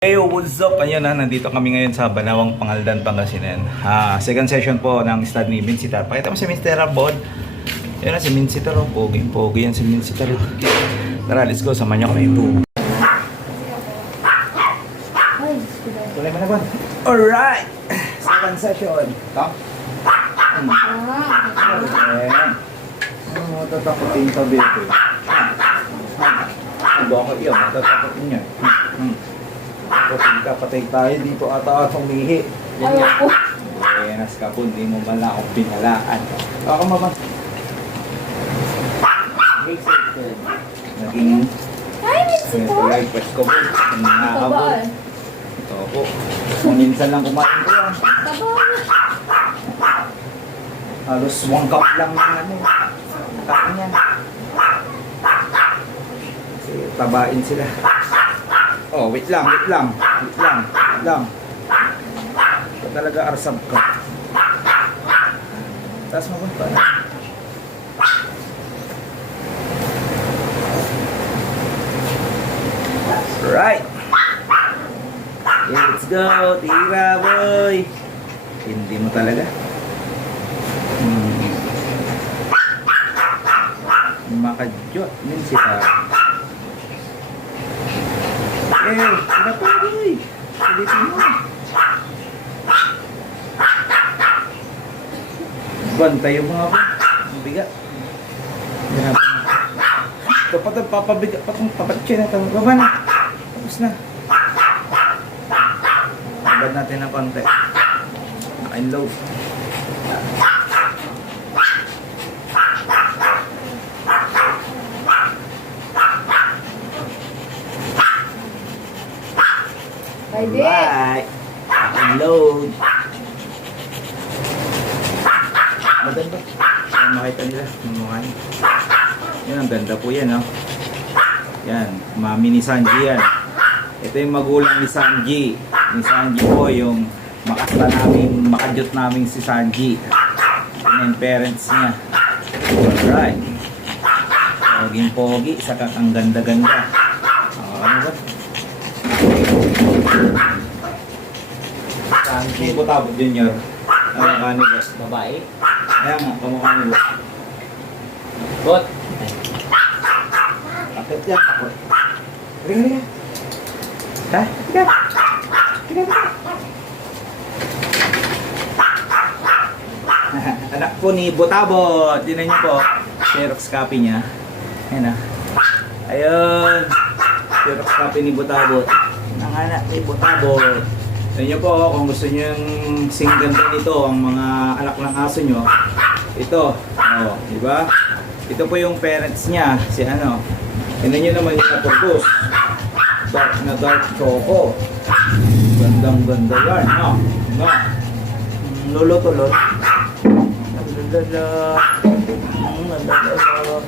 Hey, what's up? Ayun na, nandito kami ngayon sa Banawang Pangaldan, Pangasinan. Second session po ng stud ni Mincitar. Pakita mo si Mr. Bod. Ayun na si Mincitar. Pogi yan si Mincitar. Tara, let's go. Samahan niyo kami ito. Tuloy mo na, Bod. Alright! Second session. Come. Ayan. Matatakotin ka, baby. Baka iyo, matatakotin niya. Kapag kapatay tayo dito ata sumihi. Ayoko. Ayan, kapon, di mo bala akong pinalaan. Ako mabang. Naging Ay, Mexico! request ko po. Nakakabot. Ito po. Kung minsan lang kumain ko yan. Halos 1 cup lang ng ano. Kain yan. Kasi tabain sila. Oh, wait lang. Ito talaga arsab ka. Taas mo ba? Right. Let's go, tira boy. Hindi mo talaga. Makajot din siya. Tidak pa boy. Sulitin mo. Bantay yung mga boy. Ang bigat. Dapat ang papabigat. Papatche na ito. Baba na. Tapos na. Agad natin ng konti. Naka-inload. Alright. Unload. Maganda. Ang makita nila. Mamuhan. Yan, ang ganda po yan, no? Yan. Mami ni Sanji yan. Ito yung magulang ni Sanji. Ni Sanji po yung makajot namin si Sanji. Yan yung parents niya. Alright. Poging-pogi. Saka ang ganda-ganda. Ano ba? Sanji Butabot Junior. Kamukha ni Boss. Babae? Ayan nga, kamukha ni Boss. Bot? Takot yan, takot. Halika. Ha? Halika. Anak po ni Butabot. Tinan niyo po. Xerox copy niya. Ayan na. Ayun. Xerox copy ni Butabot. Ang anak ni Butabot. Sa inyo po, kung gusto nyo yung singganda nito, ang mga anak ng aso nyo, ito, oh, diba? Ito po yung parents niya, si ano. Tignan nyo naman yung napurpose. Dark na dark choco. Gandang ganda yan, no? No? Lolo to lolo. Lalala. Lalala.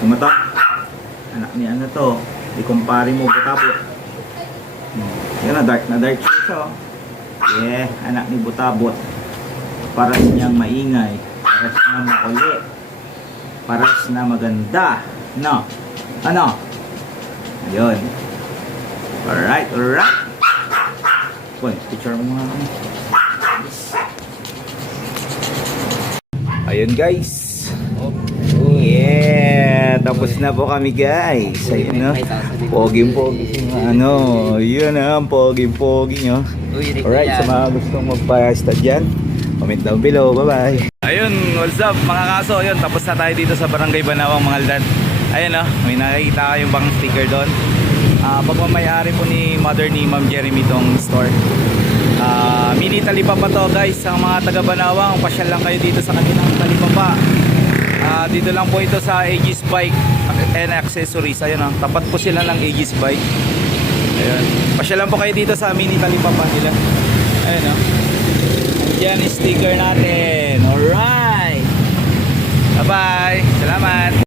Tumata. Anak ni ano to, ikumpare mo Butabot. Yan na dark siya. Yeah, anak ni Butabot. Paras niyang maingay, paras niyang makulit, paras na maganda. No? Ano? Ayun. Alright. Pun, picture mo nga kami. Ayun guys. Yeah, tapos na po kami guys. Ayun na. Pogi-pogi. Ano, yun na, pogi-pogi nyo. Alright, sa mga gustong magpa-stud dyan, comment down below. Bye-bye. Ayun, what's up mga kaso. Ayun, tapos na tayo dito sa Barangay Banawang Pangaldan. Ayun o, may nakikita kayong bang sticker doon. Pagmamayari po ni mother ni Ma'am Jeremy tong store. Mini talipapa to guys. Ang mga taga Banawang, pasyal lang kayo dito sa kanilang talipapa. Dito lang po ito sa Aegis Bike and Accessories. Ayun, tapat po sila ng Aegis Bike. Ayun, pasyalan po kayo dito sa mini talipapa nila. Ayun o. Yan sticker natin. Alright. Bye bye. Salamat.